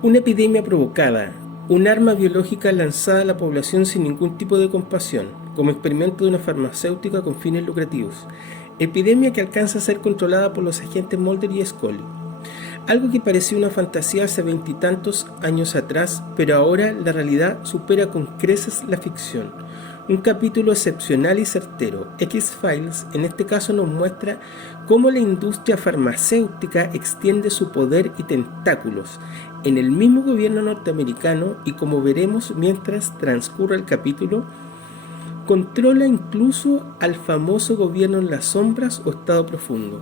Una epidemia provocada, un arma biológica lanzada a la población sin ningún tipo de compasión, como experimento de una farmacéutica con fines lucrativos. Epidemia que alcanza a ser controlada por los agentes Mulder y Scully. Algo que parecía una fantasía hace veintitantos años atrás, pero ahora la realidad supera con creces la ficción. Un capítulo excepcional y certero. X-Files en este caso nos muestra cómo la industria farmacéutica extiende su poder y tentáculos en el mismo gobierno norteamericano y, como veremos mientras transcurre el capítulo, controla incluso al famoso gobierno en las sombras o estado profundo.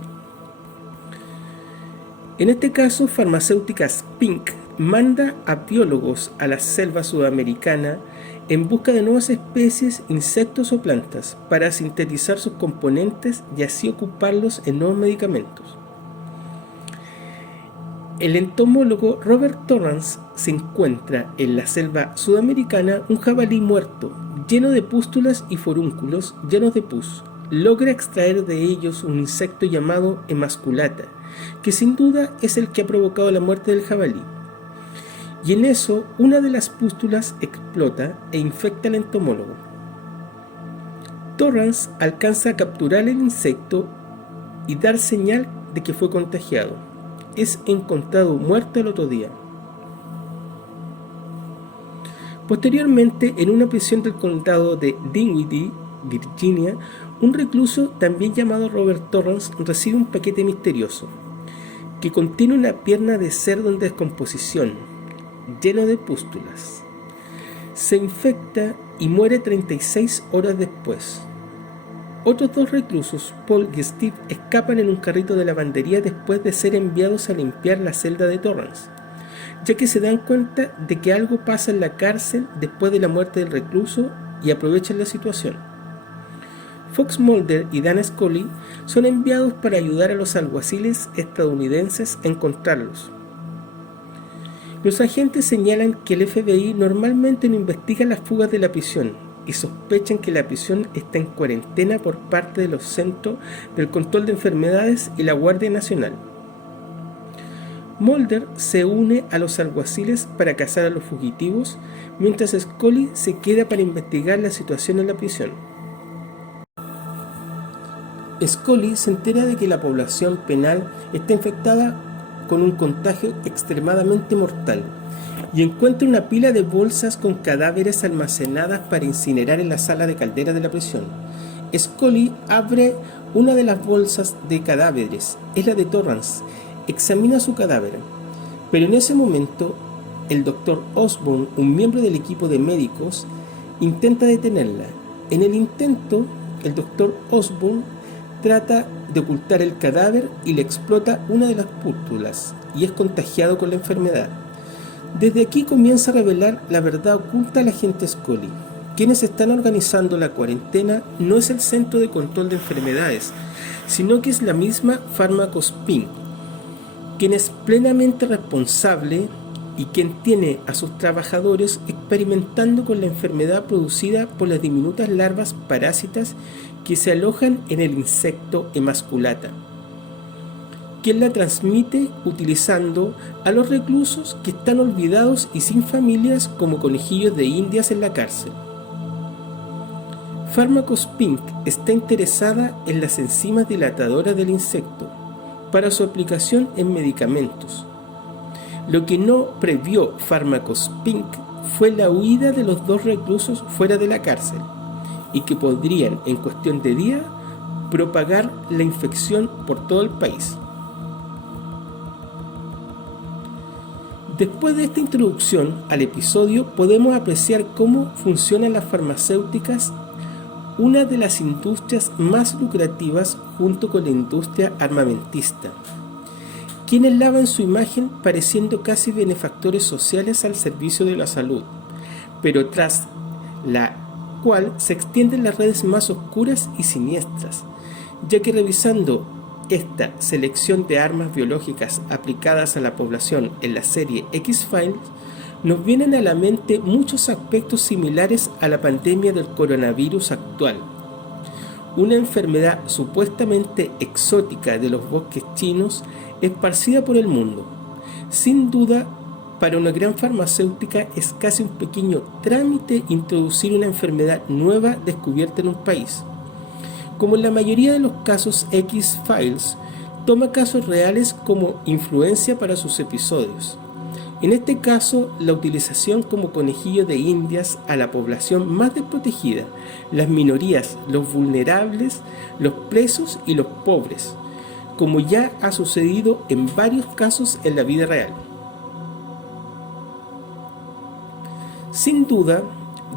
En este caso, Farmacéuticas Pink manda a biólogos a la selva sudamericana en busca de nuevas especies, insectos o plantas para sintetizar sus componentes y así ocuparlos en nuevos medicamentos. El entomólogo Robert Torrance se encuentra en la selva sudamericana un jabalí muerto, lleno de pústulas y forúnculos llenos de pus. Logra extraer de ellos un insecto llamado emasculata, que sin duda es el que ha provocado la muerte del jabalí. Y en eso, una de las pústulas explota e infecta al entomólogo. Torrance alcanza a capturar el insecto y dar señal de que fue contagiado. Es encontrado muerto el otro día. Posteriormente, en una prisión del condado de Dinwiddie, Virginia, un recluso también llamado Robert Torrance recibe un paquete misterioso que contiene una pierna de cerdo en descomposición, lleno de pústulas. Se infecta y muere 36 horas después. Otros dos reclusos, Paul y Steve, escapan en un carrito de lavandería después de ser enviados a limpiar la celda de Torrance, ya que se dan cuenta de que algo pasa en la cárcel después de la muerte del recluso y aprovechan la situación. Fox Mulder y Dan Scully son enviados para ayudar a los alguaciles estadounidenses a encontrarlos. Los agentes señalan que el FBI normalmente no investiga las fugas de la prisión y sospechan que la prisión está en cuarentena por parte de los Centros del Control de Enfermedades y la Guardia Nacional. Mulder se une a los alguaciles para cazar a los fugitivos, mientras Scully se queda para investigar la situación en la prisión. Scully se entera de que la población penal está infectada con un contagio extremadamente mortal y encuentra una pila de bolsas con cadáveres almacenadas para incinerar en la sala de caldera de la prisión. Scully abre una de las bolsas de cadáveres, es la de Torrance, examina su cadáver, pero en ese momento el Dr. Osborn, un miembro del equipo de médicos, intenta detenerla. En el intento, el Dr. Osborn trata de ocultar el cadáver y le explota una de las pústulas y es contagiado con la enfermedad. Desde aquí comienza a revelar la verdad oculta al agente Scully. Quienes están organizando la cuarentena no es el Centro de Control de Enfermedades, sino que es la misma Fármacos Pink, quien es plenamente responsable y quien tiene a sus trabajadores experimentando con la enfermedad producida por las diminutas larvas parásitas que se alojan en el insecto emasculata, quien la transmite utilizando a los reclusos que están olvidados y sin familias como conejillos de indias en la cárcel. Fármacos Pink está interesada en las enzimas dilatadoras del insecto para su aplicación en medicamentos. Lo que no previó Fármacos Pink fue la huida de los dos reclusos fuera de la cárcel y que podrían, en cuestión de días, propagar la infección por todo el país. Después de esta introducción al episodio, podemos apreciar cómo funcionan las farmacéuticas, una de las industrias más lucrativas junto con la industria armamentista, quienes lavan su imagen pareciendo casi benefactores sociales al servicio de la salud, pero tras la cual se extienden las redes más oscuras y siniestras, ya que revisando esta selección de armas biológicas aplicadas a la población en la serie X-Files, nos vienen a la mente muchos aspectos similares a la pandemia del coronavirus actual, una enfermedad supuestamente exótica de los bosques chinos esparcida por el mundo. Sin duda, Para una gran farmacéutica es casi un pequeño trámite introducir una enfermedad nueva descubierta en un país. Como en la mayoría de los casos, X-Files toma casos reales como influencia para sus episodios. En este caso, la utilización como conejillo de indias a la población más desprotegida, las minorías, los vulnerables, los presos y los pobres, como ya ha sucedido en varios casos en la vida real. Sin duda,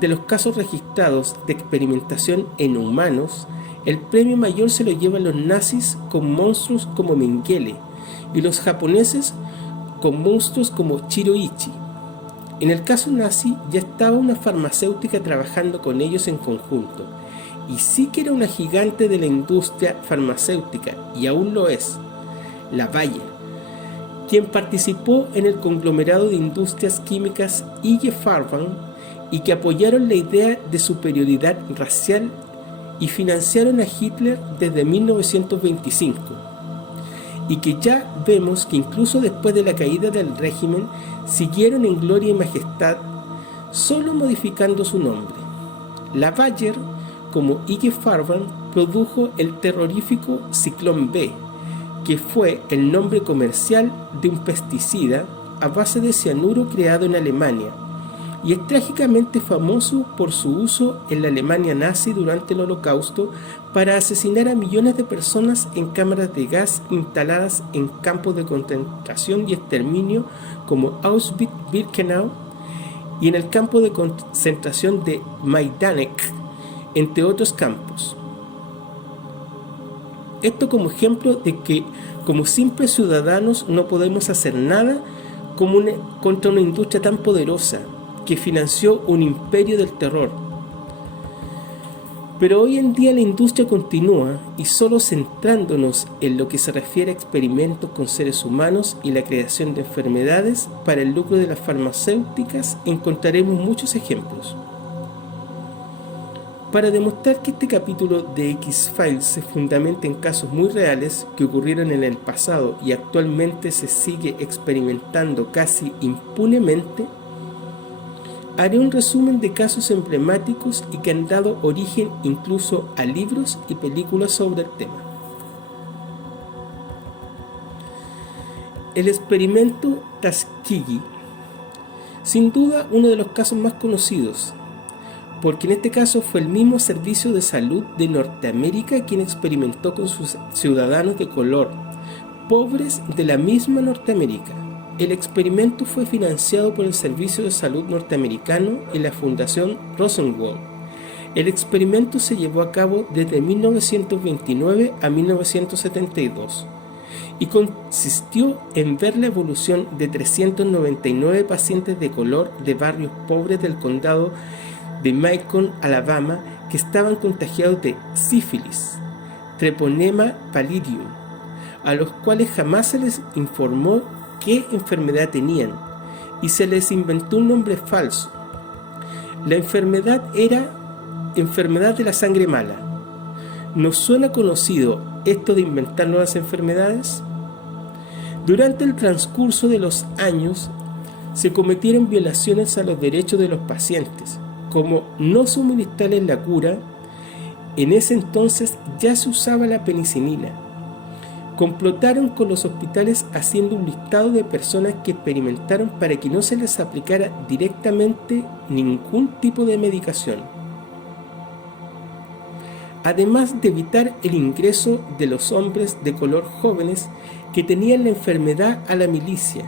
de los casos registrados de experimentación en humanos, el premio mayor se lo llevan los nazis con monstruos como Mengele y los japoneses con monstruos como Shiroichi. En el caso nazi ya estaba una farmacéutica trabajando con ellos en conjunto, y sí que era una gigante de la industria farmacéutica, y aún lo es, la Bayer, quien participó en el conglomerado de industrias químicas IG Farben y que apoyaron la idea de superioridad racial y financiaron a Hitler desde 1925. Y que ya vemos que incluso después de la caída del régimen siguieron en gloria y majestad, solo modificando su nombre. La Bayer, como IG Farben, produjo el terrorífico Ciclón B, que fue el nombre comercial de un pesticida a base de cianuro creado en Alemania, y es trágicamente famoso por su uso en la Alemania nazi durante el Holocausto para asesinar a millones de personas en cámaras de gas instaladas en campos de concentración y exterminio como Auschwitz-Birkenau y en el campo de concentración de Majdanek, entre otros campos. Esto como ejemplo de que como simples ciudadanos no podemos hacer nada contra una industria tan poderosa que financió un imperio del terror. Pero hoy en día la industria continúa, y solo centrándonos en lo que se refiere a experimentos con seres humanos y la creación de enfermedades para el lucro de las farmacéuticas, encontraremos muchos ejemplos. Para demostrar que este capítulo de X-Files se fundamenta en casos muy reales que ocurrieron en el pasado y actualmente se sigue experimentando casi impunemente, haré un resumen de casos emblemáticos y que han dado origen incluso a libros y películas sobre el tema. El experimento Tuskegee, sin duda uno de los casos más conocidos, porque en este caso fue el mismo Servicio de Salud de Norteamérica quien experimentó con sus ciudadanos de color, pobres de la misma Norteamérica. El experimento fue financiado por el Servicio de Salud norteamericano y la Fundación Rosenwald. El experimento se llevó a cabo desde 1929 a 1972 y consistió en ver la evolución de 399 pacientes de color de barrios pobres del condado de Macon, Alabama, que estaban contagiados de sífilis, Treponema pallidum, a los cuales jamás se les informó qué enfermedad tenían y se les inventó un nombre falso. La enfermedad era enfermedad de la sangre mala. ¿Nos suena conocido esto de inventar nuevas enfermedades? Durante el transcurso de los años se cometieron violaciones a los derechos de los pacientes, como no suministrarles la cura. En ese entonces ya se usaba la penicilina. Complotaron con los hospitales haciendo un listado de personas que experimentaron para que no se les aplicara directamente ningún tipo de medicación, además de evitar el ingreso de los hombres de color jóvenes que tenían la enfermedad a la milicia,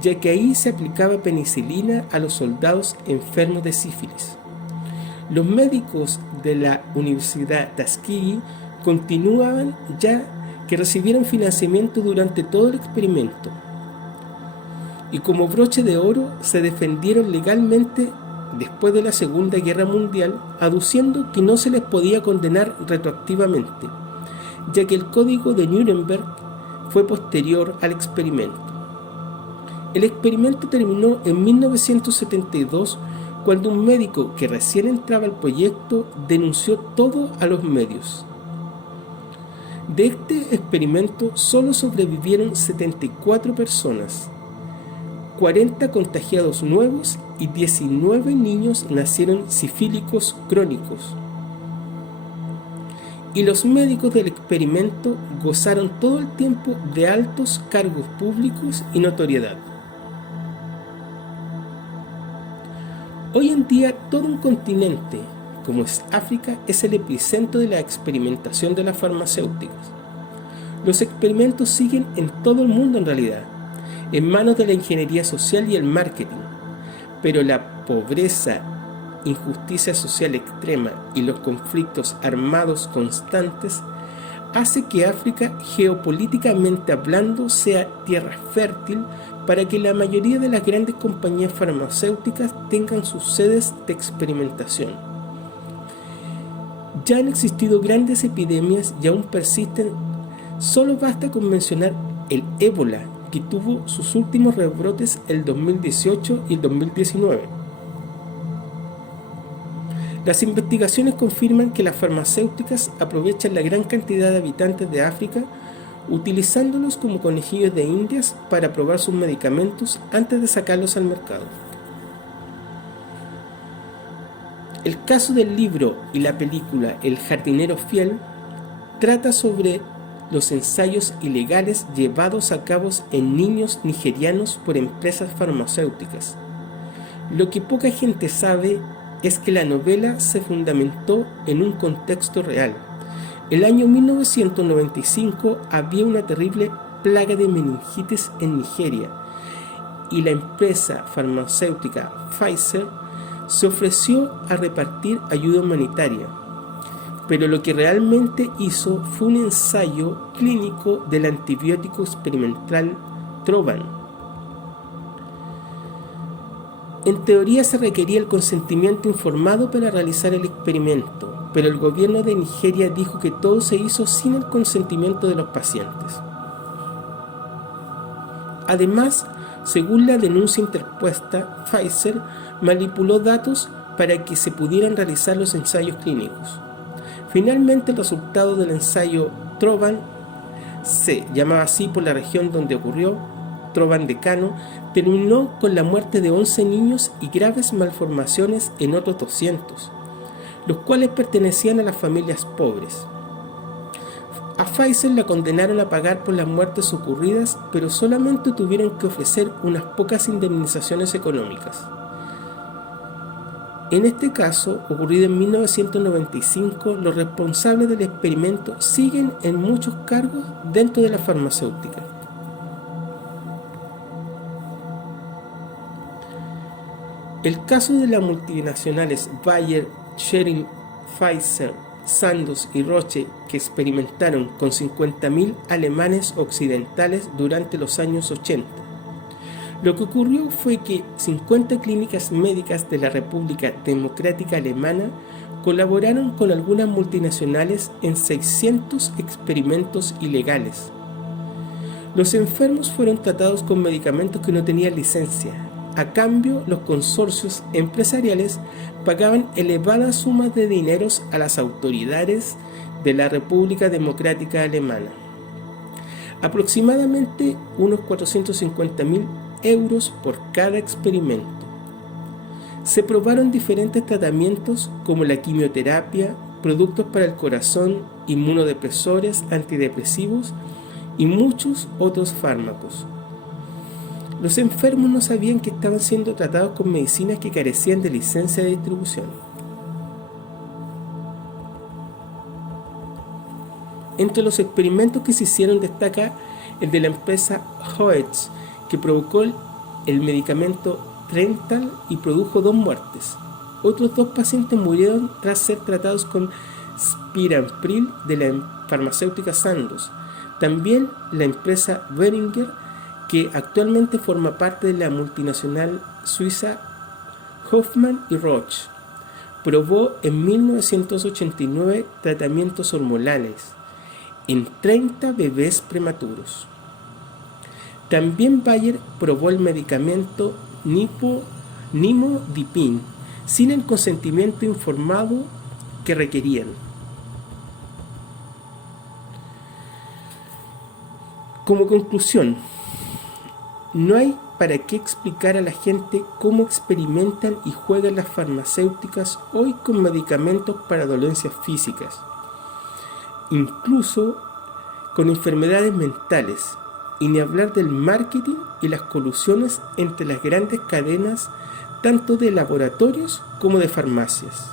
ya que ahí se aplicaba penicilina a los soldados enfermos de sífilis. Los médicos de la Universidad Tuskegee continuaban ya que recibieron financiamiento durante todo el experimento y como broche de oro se defendieron legalmente después de la Segunda Guerra Mundial, aduciendo que no se les podía condenar retroactivamente, ya que el Código de Nuremberg fue posterior al experimento. El experimento terminó en 1972 cuando un médico que recién entraba al proyecto denunció todo a los medios. De este experimento solo sobrevivieron 74 personas, 40 contagiados nuevos y 19 niños nacieron sifílicos crónicos. Y los médicos del experimento gozaron todo el tiempo de altos cargos públicos y notoriedad. Hoy en día todo un continente, como es África, es el epicentro de la experimentación de las farmacéuticas. Los experimentos siguen en todo el mundo en realidad, en manos de la ingeniería social y el marketing, pero la pobreza, injusticia social extrema y los conflictos armados constantes hace que África, geopolíticamente hablando, sea tierra fértil para que la mayoría de las grandes compañías farmacéuticas tengan sus sedes de experimentación. Ya han existido grandes epidemias y aún persisten. Solo basta con mencionar el ébola, que tuvo sus últimos rebrotes el 2018 y el 2019. Las investigaciones confirman que las farmacéuticas aprovechan la gran cantidad de habitantes de África, utilizándolos como conejillos de indias para probar sus medicamentos antes de sacarlos al mercado. El caso del libro y la película El jardinero fiel trata sobre los ensayos ilegales llevados a cabo en niños nigerianos por empresas farmacéuticas. Lo que poca gente sabe es que la novela se fundamentó en un contexto real. El año 1995 había una terrible plaga de meningitis en Nigeria y la empresa farmacéutica Pfizer se ofreció a repartir ayuda humanitaria, pero lo que realmente hizo fue un ensayo clínico del antibiótico experimental Trovan. En teoría se requería el consentimiento informado para realizar el experimento, pero el gobierno de Nigeria dijo que todo se hizo sin el consentimiento de los pacientes. Además, según la denuncia interpuesta, Pfizer manipuló datos para que se pudieran realizar los ensayos clínicos. Finalmente, el resultado del ensayo Trovan, se llamaba así por la región donde ocurrió, Trovan de Kano, terminó con la muerte de 11 niños y graves malformaciones en otros 200, los cuales pertenecían a las familias pobres. A Pfizer la condenaron a pagar por las muertes ocurridas, pero solamente tuvieron que ofrecer unas pocas indemnizaciones económicas. En este caso, ocurrido en 1995, los responsables del experimento siguen en muchos cargos dentro de la farmacéutica. El caso de las multinacionales Bayer, Schering, Pfizer, Sandoz y Roche, que experimentaron con 50.000 alemanes occidentales durante los años 80. Lo que ocurrió fue que 50 clínicas médicas de la República Democrática Alemana colaboraron con algunas multinacionales en 600 experimentos ilegales. Los enfermos fueron tratados con medicamentos que no tenían licencia. A cambio, los consorcios empresariales pagaban elevadas sumas de dineros a las autoridades de la República Democrática Alemana. Aproximadamente unos 450.000 euros por cada experimento. Se probaron diferentes tratamientos como la quimioterapia, productos para el corazón, inmunodepresores, antidepresivos y muchos otros fármacos. Los enfermos no sabían que estaban siendo tratados con medicinas que carecían de licencia de distribución. Entre los experimentos que se hicieron destaca el de la empresa Hoechst, que provocó el medicamento Trental y produjo 2 muertes. Otros 2 pacientes murieron tras ser tratados con Spiranpril de la farmacéutica Sandoz. También la empresa Boehringer, que actualmente forma parte de la multinacional suiza Hoffmann y Roche, probó en 1989 tratamientos hormonales en 30 bebés prematuros. También Bayer probó el medicamento Nimodipine sin el consentimiento informado que requerían. Como conclusión, no hay para qué explicar a la gente cómo experimentan y juegan las farmacéuticas hoy con medicamentos para dolencias físicas, incluso con enfermedades mentales, y ni hablar del marketing y las colusiones entre las grandes cadenas tanto de laboratorios como de farmacias.